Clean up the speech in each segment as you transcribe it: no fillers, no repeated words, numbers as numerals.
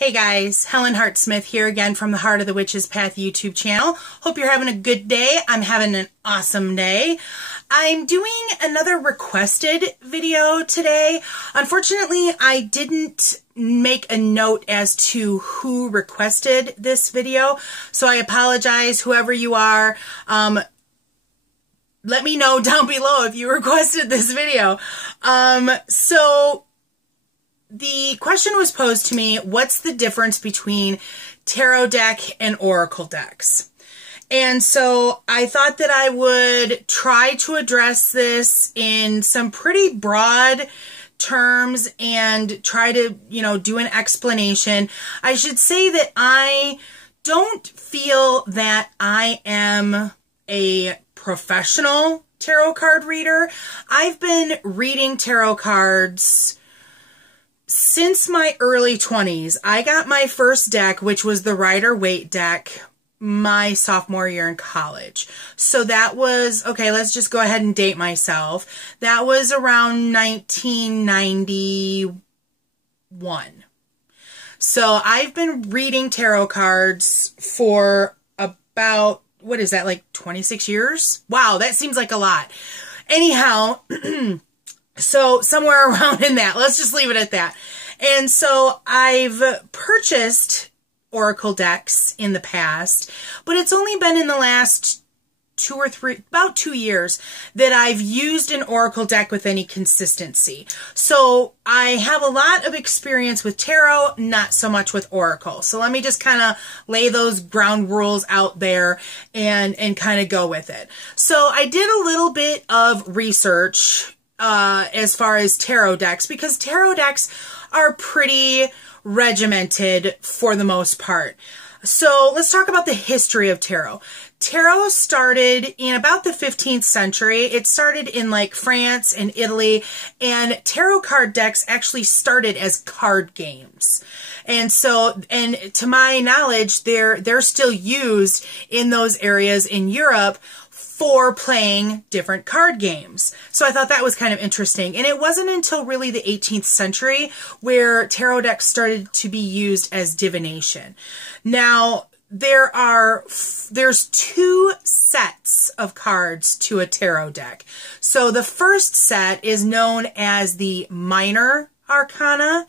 Hey guys, Helen Hart-Smith here again from the Heart of the Witch's Path YouTube channel. Hope you're having a good day. I'm having an awesome day. I'm doing another requested video today. Unfortunately, I didn't make a note as to who requested this video, so I apologize, whoever you are. Let me know down below if you requested this video. The question was posed to me, what's the difference between tarot deck and oracle decks? And so I thought that I would try to address this in some pretty broad terms and try to, do an explanation. I should say that I don't feel that I am a professional tarot card reader. I've been reading tarot cards since my early 20s. I got my first deck, which was the Rider-Waite deck, my sophomore year in college. So that was, okay, let's just go ahead and date myself. That was around 1991. So I've been reading tarot cards for about, what is that, like 26 years? Wow, that seems like a lot. Anyhow, so somewhere around in that, let's just leave it at that. And so I've purchased oracle decks in the past, but it's only been in the last about 2 years that I've used an oracle deck with any consistency. So I have a lot of experience with tarot, not so much with oracle. So let me just kind of lay those ground rules out there and kind of go with it. So I did a little bit of research as far as tarot decks, because tarot decks are pretty regimented for the most part. So let's talk about the history of tarot. Tarot started in about the 15th century. It started in like France and Italy, and tarot card decks actually started as card games. And so, and to my knowledge, they're still used in those areas in Europe for playing different card games. So I thought that was kind of interesting. And it wasn't until really the 18th century where tarot decks started to be used as divination. Now, there's two sets of cards to a tarot deck. So the first set is known as the minor arcana,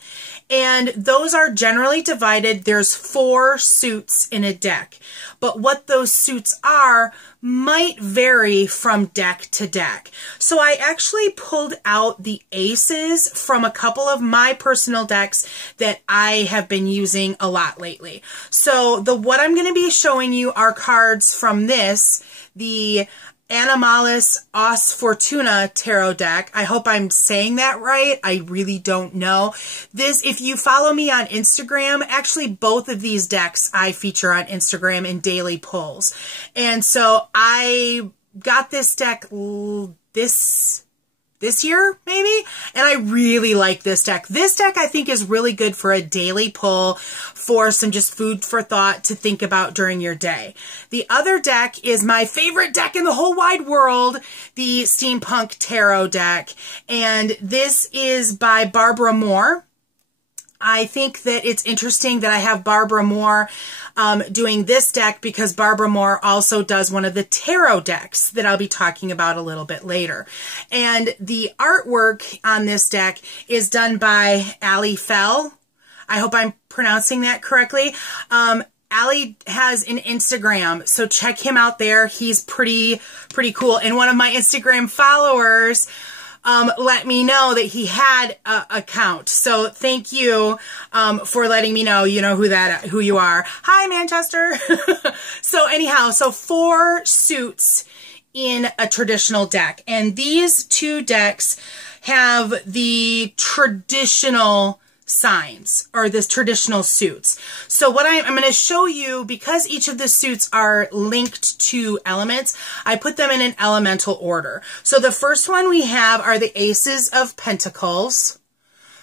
and those are generally divided. There's 4 suits in a deck, but what those suits are might vary from deck to deck. So I actually pulled out the aces from a couple of my personal decks that I have been using a lot lately. So what I'm going to be showing you are cards from the Animalis Os Fortuna tarot deck. I hope I'm saying that right. I really don't know. If you follow me on Instagram, actually both of these decks I feature on Instagram in daily pulls. And so I got this deck this year, maybe, and I really like this deck. This deck I think is really good for a daily pull, for some just food for thought to think about during your day. The other deck is my favorite deck in the whole wide world, the Steampunk Tarot deck, and this is by Barbara Moore. I think that it's interesting that I have Barbara Moore doing this deck, because Barbara Moore also does one of the tarot decks that I'll be talking about a little bit later. And the artwork on this deck is done by Ali Fell. I hope I'm pronouncing that correctly. Ali has an Instagram, so check him out there. He's pretty cool. And one of my Instagram followers let me know that he had an account. So thank you for letting me know, who you are. Hi, Manchester. So anyhow, so 4 suits in a traditional deck. And these 2 decks have the traditional signs, or this traditional suits. So what I'm going to show you, because each of the suits are linked to elements, I put them in an elemental order. So the first one we have are the Aces of Pentacles.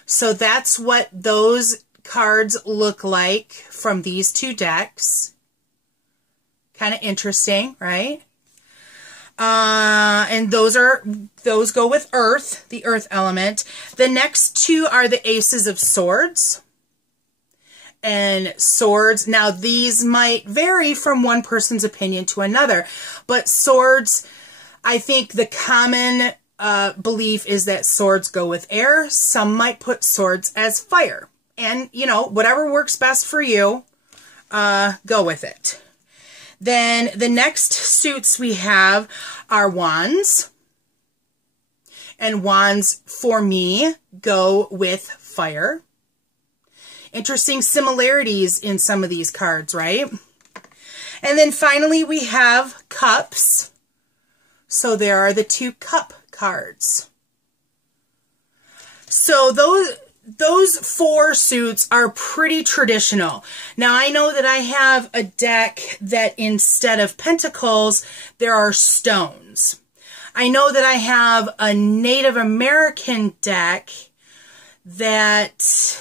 So that's what those cards look like from these 2 decks. Kind of interesting, right? And those go with earth, the earth element. The next two are the aces of swords. and swords. Now, these might vary from one person's opinion to another, but swords, I think the common belief is that swords go with air. Some might put swords as fire. And, you know, whatever works best for you, go with it. Then the next suits we have are wands. And wands, for me, go with fire. Interesting similarities in some of these cards, right? And then finally we have cups. So there are the 2 cup cards. So those 4 suits are pretty traditional. Now, I know that I have a deck that instead of pentacles, there are stones. I know that I have a Native American deck that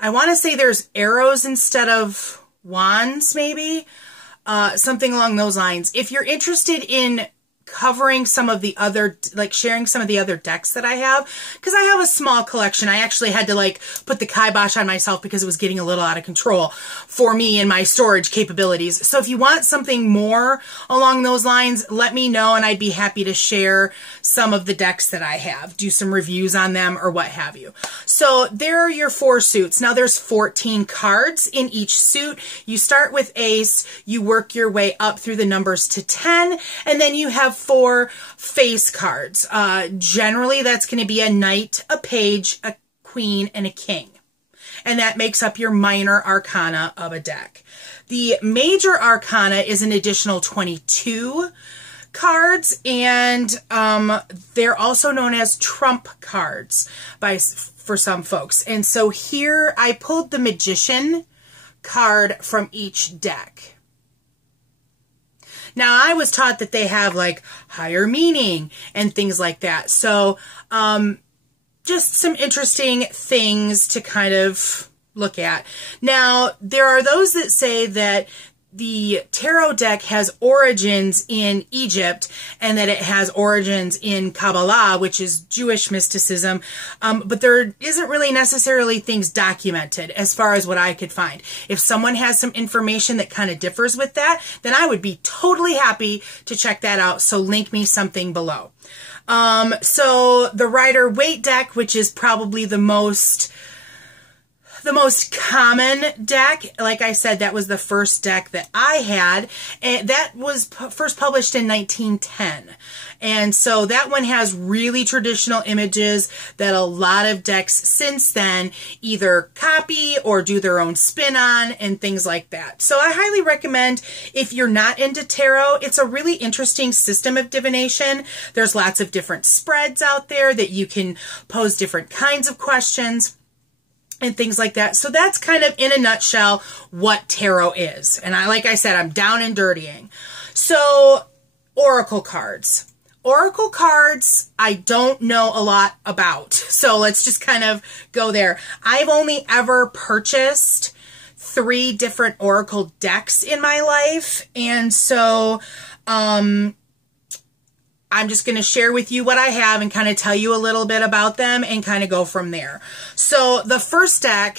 I want to say there's arrows instead of wands, maybe. Something along those lines. If you're interested in covering some of the other, like sharing some of the other decks that I have, because I have a small collection. I actually had to like put the kibosh on myself because it was getting a little out of control for me and my storage capabilities. So if you want something more along those lines, let me know and I'd be happy to share some of the decks that I have, do some reviews on them or what have you. So there are your 4 suits. Now there's 14 cards in each suit. You start with ace, you work your way up through the numbers to 10, and then you have 4 face cards. Generally, that's going to be a knight, a page, a queen, and a king. And that makes up your minor arcana of a deck. The major arcana is an additional 22 cards, and they're also known as trump cards for some folks. And so here I pulled the magician card from each deck. Now, I was taught that they have like higher meaning and things like that. So just some interesting things to kind of look at. Now, there are those that say that the tarot deck has origins in Egypt and that it has origins in Kabbalah, which is Jewish mysticism, but there isn't really necessarily things documented as far as what I could find. If someone has some information that kind of differs with that, then I would be totally happy to check that out, so link me something below. So the Rider-Waite deck, which is probably the most common deck, like I said, that was the first deck that I had, and that was first published in 1910. And so that one has really traditional images that a lot of decks since then either copy or do their own spin on and things like that. So I highly recommend, if you're not into tarot, it's a really interesting system of divination. There's lots of different spreads out there that you can pose different kinds of questions and things like that. So that's kind of, in a nutshell, what tarot is. And like I said, I'm down and dirtying. So, oracle cards. Oracle cards, I don't know a lot about. So let's just kind of go there. I've only ever purchased 3 different oracle decks in my life. And so, I'm just going to share with you what I have and kind of tell you a little bit about them and kind of go from there. So the first deck,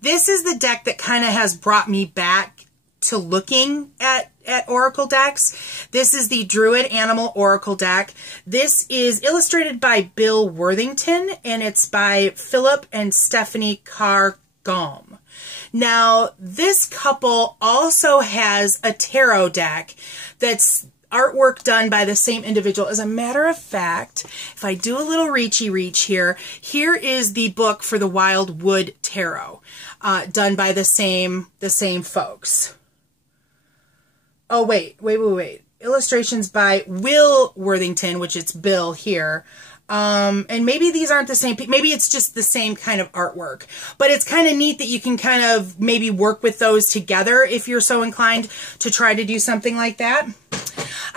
this is the deck that kind of has brought me back to looking at oracle decks. This is the Druid Animal Oracle deck. This is illustrated by Bill Worthington, and it's by Philip and Stephanie Carr-Gaume. Now, this couple also has a tarot deck that's artwork done by the same individual. As a matter of fact, if I do a little reachy reach here, here is the book for the Wild Wood Tarot, done by the same folks. Oh, wait. Illustrations by Will Worthington, which it's Bill here. And maybe these aren't the same, maybe it's just the same kind of artwork, but it's kind of neat that you can kind of maybe work with those together if you're so inclined to try to do something like that.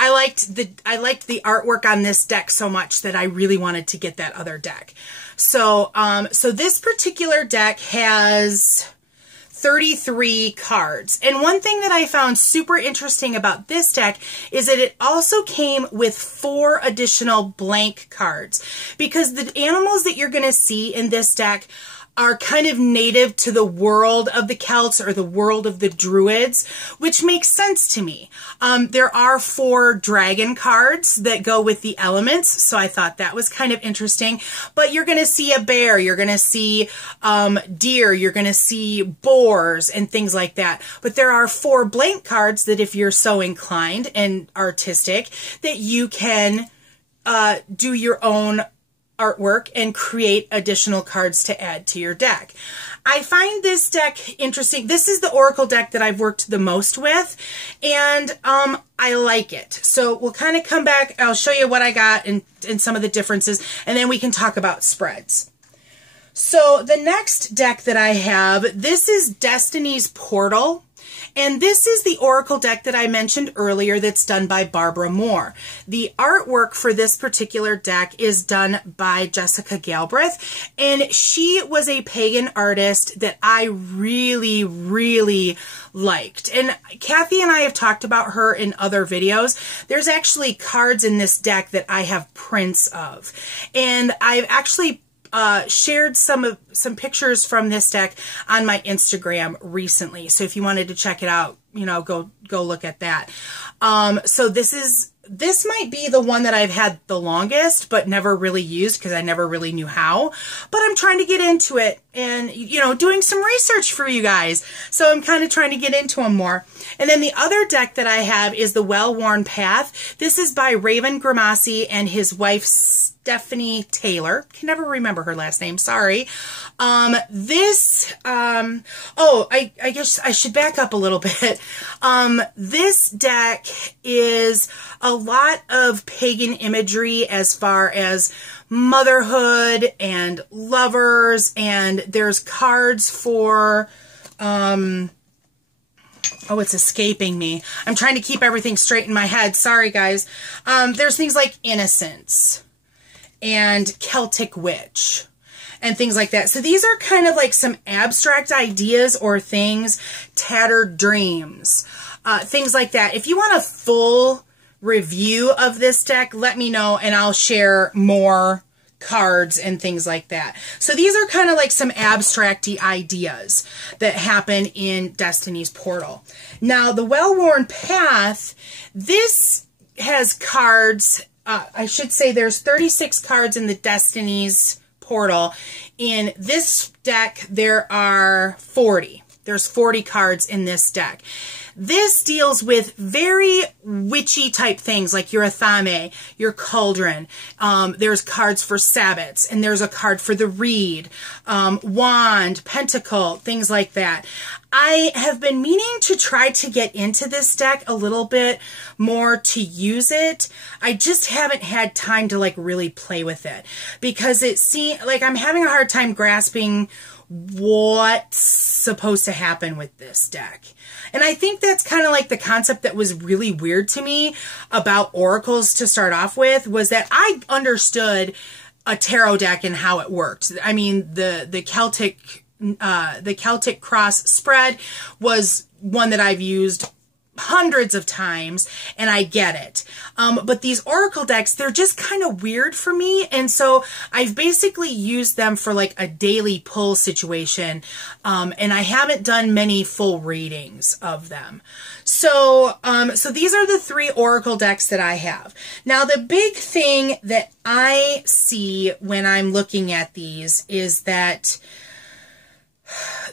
I liked the artwork on this deck so much that I really wanted to get that other deck. So, so this particular deck has 33 cards. And one thing that I found super interesting about this deck is that it also came with 4 additional blank cards, because the animals that you're going to see in this deck are kind of native to the world of the Celts or the world of the Druids, which makes sense to me. There are 4 dragon cards that go with the elements, so I thought that was kind of interesting. But you're going to see a bear, you're going to see deer, you're going to see boars and things like that. But there are 4 blank cards that if you're so inclined and artistic, that you can do your own artwork and create additional cards to add to your deck. I find this deck interesting. This is the Oracle deck that I've worked the most with, and I like it. So we'll kind of come back. I'll show you what I got and some of the differences, and then we can talk about spreads. So the next deck that I have, this is Destiny's Portal. And this is the Oracle deck that I mentioned earlier that's done by Barbara Moore. The artwork for this particular deck is done by Jessica Galbraith, and she was a pagan artist that I really, really liked. And Kathy and I have talked about her in other videos. There's actually cards in this deck that I have prints of. And I've actually shared some pictures from this deck on my Instagram recently. So if you wanted to check it out, you know, go look at that. So this might be the one that I've had the longest, but never really used because I never really knew how. But I'm trying to get into it and, you know, doing some research for you guys. So I'm kind of trying to get into them more. And then the other deck that I have is the Well-Worn Path. This is by Raven Grimassi and his wife, Stephanie Taylor. Can never remember her last name. Sorry. I guess I should back up a little bit. This deck is a lot of pagan imagery as far as motherhood and lovers, and there's cards for, oh, it's escaping me. I'm trying to keep everything straight in my head. Sorry, guys. There's things like innocence and Celtic witch and things like that. So these are kind of like some abstract ideas or things, tattered dreams, things like that. If you want a full review of this deck, let me know and I'll share more cards and things like that. So these are kind of like some abstract-y ideas that happen in Destiny's Portal. Now, the Well-Worn Path, this has cards, I should say there's 36 cards in the Destiny's Portal. In this deck, there are 40. There's 40 cards in this deck. This deals with very witchy type things like your Athame, your Cauldron. There's cards for Sabbats, and there's a card for the Reed, Wand, Pentacle, things like that. I have been meaning to try to get into this deck a little bit more to use it. I just haven't had time to like really play with it because it seems like I'm having a hard time grasping what's supposed to happen with this deck. And I think that's kind of like the concept that was really weird to me about oracles to start off with, was that I understood a tarot deck and how it worked. I mean, the Celtic cross spread was one that I've used hundreds of times, and I get it. But these oracle decks, they're just kind of weird for me, and so I've basically used them for like a daily pull situation, and I haven't done many full readings of them. So, so these are the 3 oracle decks that I have. Now, the big thing that I see when I'm looking at these is that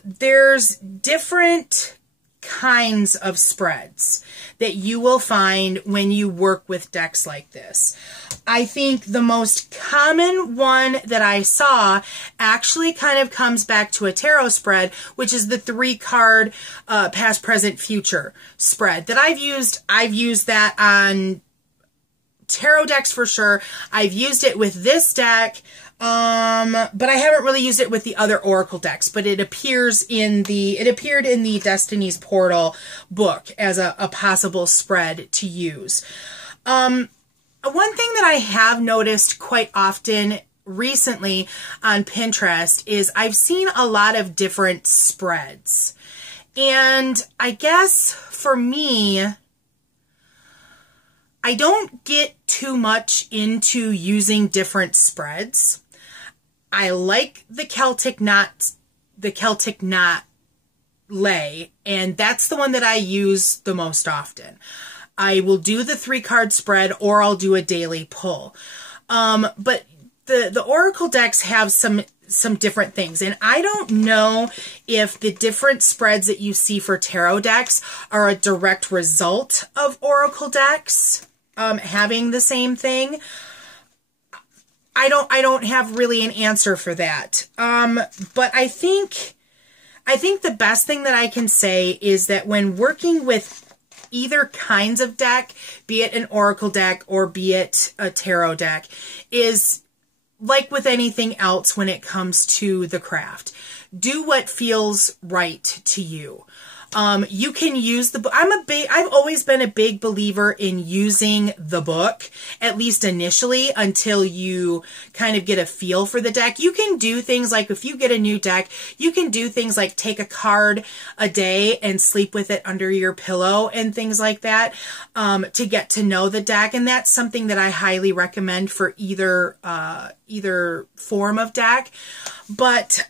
there's different kinds of spreads that you will find when you work with decks like this. I think the most common one that I saw actually kind of comes back to a tarot spread, which is the 3-card past, present, future spread that I've used. I've used that on tarot decks for sure. I've used it with this deck. But I haven't really used it with the other oracle decks, but it appeared in the Destiny's Portal book as a possible spread to use. One thing that I have noticed quite often recently on Pinterest is I've seen a lot of different spreads. And I guess for me, I don't get too much into using different spreads. I like the Celtic knot the Celtic Knot lay, and that's the one that I use the most often. I will do the 3-card spread, or I'll do a daily pull. But the Oracle decks have some different things, and I don't know if the different spreads that you see for tarot decks are a direct result of Oracle decks having the same thing. I don't have really an answer for that. But I think the best thing that I can say is that when working with either kinds of deck, be it an Oracle deck or be it a tarot deck, is like with anything else when it comes to the craft. Do what feels right to you. You can use the book. I've always been a big believer in using the book, at least initially, until you kind of get a feel for the deck. You can do things like, if you get a new deck, you can do things like take a card a day and sleep with it under your pillow and things like that, to get to know the deck. And that's something that I highly recommend for either form of deck. But,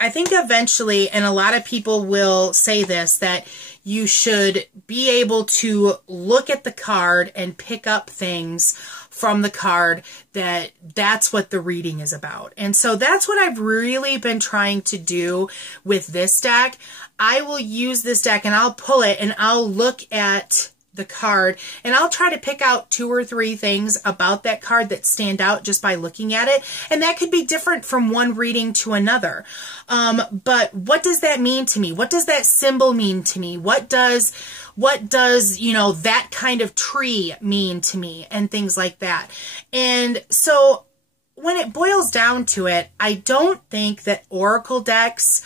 I think eventually, and a lot of people will say this, that you should be able to look at the card and pick up things from the card, that's what the reading is about. And so that's what I've really been trying to do with this deck. I will use this deck and I'll pull it and I'll look at the card and I'll try to pick out 2 or 3 things about that card that stand out just by looking at it. And that could be different from one reading to another. But what does that mean to me? What does that symbol mean to me? What does, you know, that kind of tree mean to me, and things like that. And so when it boils down to it, I don't think that Oracle decks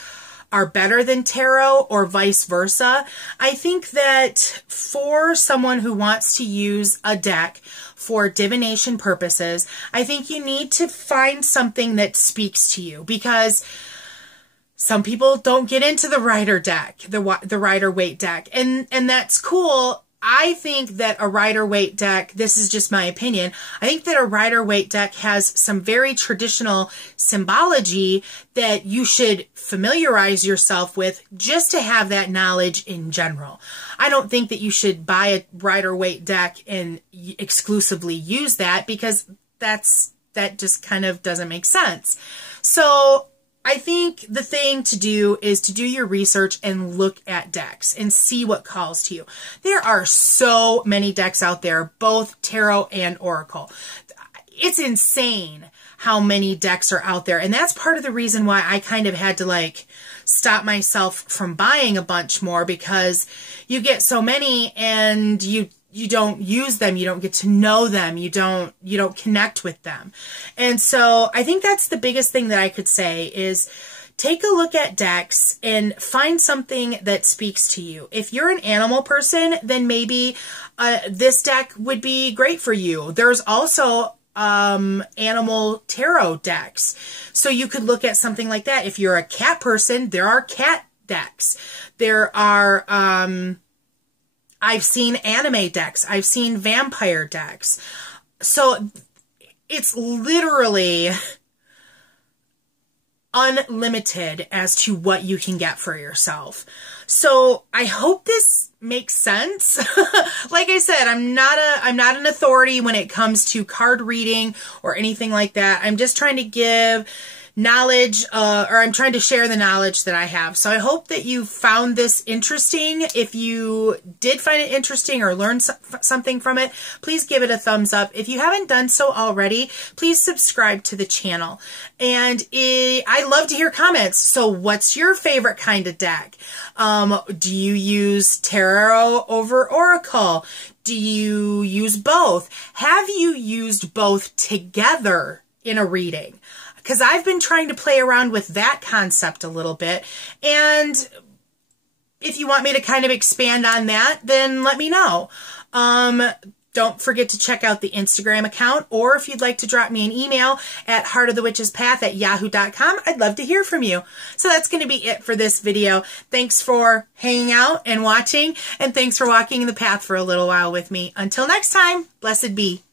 are better than tarot or vice versa. I think that for someone who wants to use a deck for divination purposes, I think you need to find something that speaks to you, because some people don't get into the Rider deck, the Rider-Waite deck, and that's cool. I think that a Rider-Waite deck, this is just my opinion, I think that a Rider-Waite deck has some very traditional symbology that you should familiarize yourself with just to have that knowledge in general. I don't think that you should buy a Rider-Waite deck and exclusively use that, because that just kind of doesn't make sense. So I think the thing to do is to do your research and look at decks and see what calls to you. There are so many decks out there, both tarot and oracle. It's insane how many decks are out there. And that's part of the reason why I kind of had to like stop myself from buying a bunch more, because you get so many and you don't use them, you don't get to know them, you don't connect with them. And so I think that's the biggest thing that I could say is take a look at decks and find something that speaks to you. If you're an animal person, then maybe this deck would be great for you. There's also animal tarot decks, so you could look at something like that. If you're a cat person, there are cat decks. There are I've seen anime decks. I've seen vampire decks. So it's literally unlimited as to what you can get for yourself. So I hope this makes sense. Like I said, I'm not an authority when it comes to card reading or anything like that. I'm just trying to give knowledge, or I'm trying to share the knowledge that I have. So I hope that you found this interesting. If you did find it interesting or learn something from it, please give it a thumbs up. If you haven't done so already, please subscribe to the channel. And I love to hear comments. So what's your favorite kind of deck? Do you use tarot over oracle? Do you use both? Have you used both together in a reading? Because I've been trying to play around with that concept a little bit. And if you want me to kind of expand on that, then let me know. Don't forget to check out the Instagram account, or if you'd like to drop me an email at heartofthewitchespath@yahoo.com, I'd love to hear from you. So that's going to be it for this video. Thanks for hanging out and watching, and thanks for walking the path for a little while with me. Until next time, blessed be.